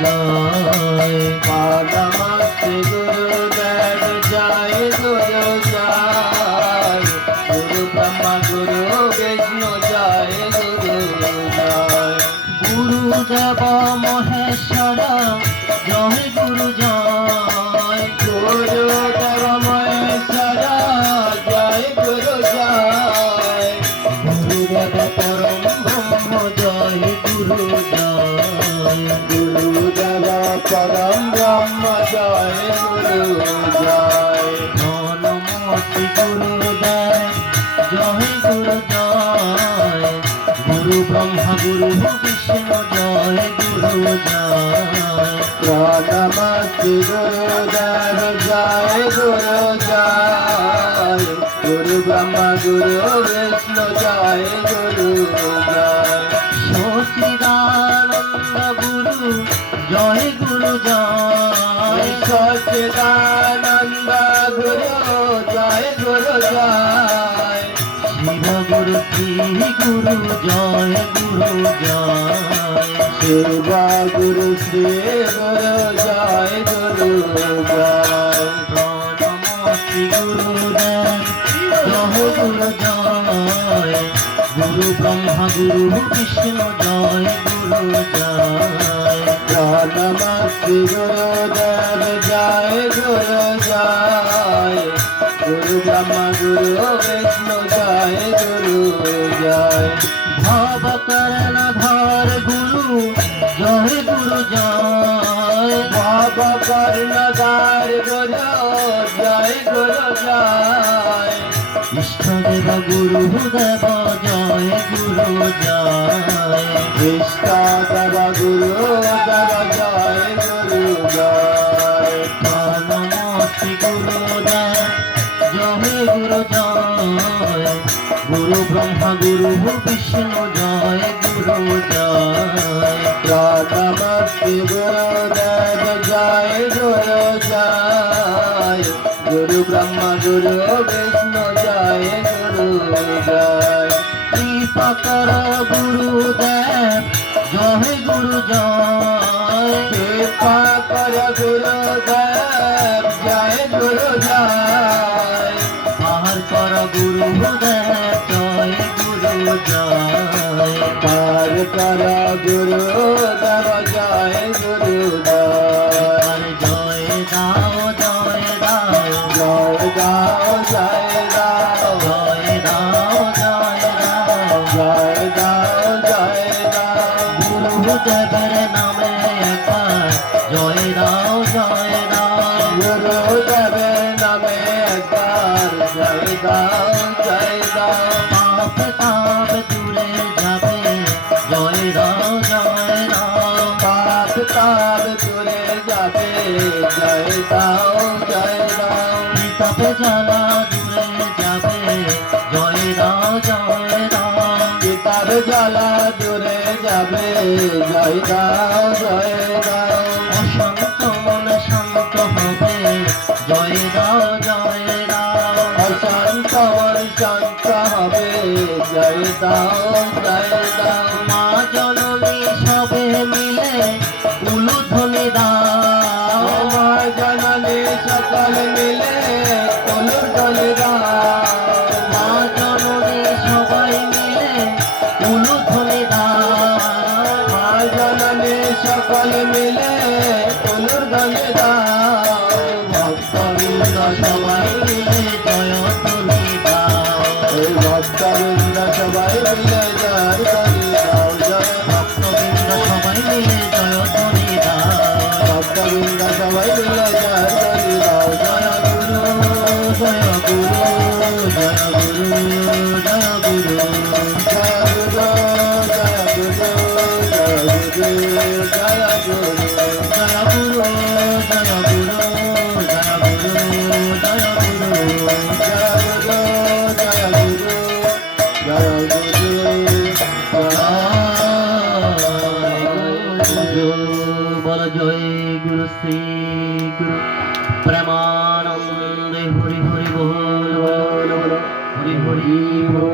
জয় নমস্তে গুরুদেব জয় গুরু জয় গুরু ব্রহ্মা গুরু বিষ্ণু জয় গুরু জয় গুরুদেব মহেশ্বর জয় গুরু জয় গুরুদেব মহেশ্বর জয় গুরু জয় গুরুদেব পরম ব্রহ্ম জয় গুরু জয় গুরুদেব পরম ব্রহ্ম জয় গুরু জয় নমস্তে গুরুদেব জয় গুরু জয় গুরু ব্রহ্মা গুরু বিষ্ণু জয় গুরু জয় নমস্তে গুরুদেব জয় গুরু জয় গুরু ব্রহ্মা গুরু বিষ্ণু জয় গুরু জয় সচিদানন্দ গুরু জয় গুরু জয় সচিদানন্দ গুরু জয় গুরু জয় শিব গুরু শ্রী গুরু জয় গুরু জয় শিব গুরু শ্রী গুরু জয় গুরু জয় নমস্তে গুরুদেব জয় গুরু জয় গুরু ব্রহ্মা গুরু বিষ্ণু জয় গুরু জয় নমস্তে গুরুদেব জয় গুরু জয় গুরু ব্রহ্মা গুরু বিষ্ণু জয় গুরু জয় ভব করণ ধর গুরু জয় গুরু জয় ভব করণ ধর গুরু জয় গুরু জয় ইষ্টদেব গুরু দেব জয় গুরু জয় ইষ্টদেব গুরু দেব জয় গুরু জয় নমস্তে গুরুদেব জয় গুরু জয় গুরু ব্রহ্মা গুরু বিষ্ণু জয় গুরু জয় নমস্তে গুরুদেব জয় গুরু জয় গুরু ব্রহ্মা গুরু বিষ্ণু জয় গুরু জয় কৃপা কর গুরুদেব জয় গুরু জয় কৃপা কর গুরুদেব জয় গুরু জয় পার কর গুরুদেব জয় গুরু জয় পার কর গুরুদেব জয় গুরু জয় জয় দাও জয় দাও জয় দাও জয় দাও জয় দাও জয় দাও জয় দাও জয় দাও গুরুদেবের নামে একবার জয় দাও জয় দাও গুরুদেবের নামে একবার জয় দাও জয় দাও পাপ তাপ দূরে যাবে জয় দাও জয় দাও পাপ তাপ দূরে যাবে জয় দাও জয় দাও তাপে জ্বালা দূরে যাবে জয় দাও জয় দাও তাপে জ্বালা দূরে যাবে জয় দাও জয় দাও অশান্ত মন শান্ত হবে জয় দাও জয় দাও অশান্ত মন শান্ত হবে জয় দাও জয় দাও মা জননী সবে মিলে উলুধ্বনি দাও মা জননী সকল মিলে উলুধ্বনি দাও মা জননী সবাই মিলে উলুধ্বনি দাও মা জননী সকল মিলে উলুধ্বনি দাও ভক্তবৃন্দ সবাই মিলে জয়ধ্বনি দাও ভক্তবৃন্দ সবাই মিলে জয়ধ্বনি দাও জয় ভক্তবৃন্দ সবাই মিলে জয়ধ্বনি দাও ভক্তবৃন্দ সবাই মিলে জয়ধ্বনি দাও জয় গুরু জয় গুরু জয় গুরু জয় গুরু জয় গুরু জয় গুরু জয় গুরু জয় গুরু জয় গুরু জয় গুরু জয় গুরু জয় বল জয় গুরু শ্রী গুরু প্রেমানন্দে হরি হরি বল হরি হরি বল।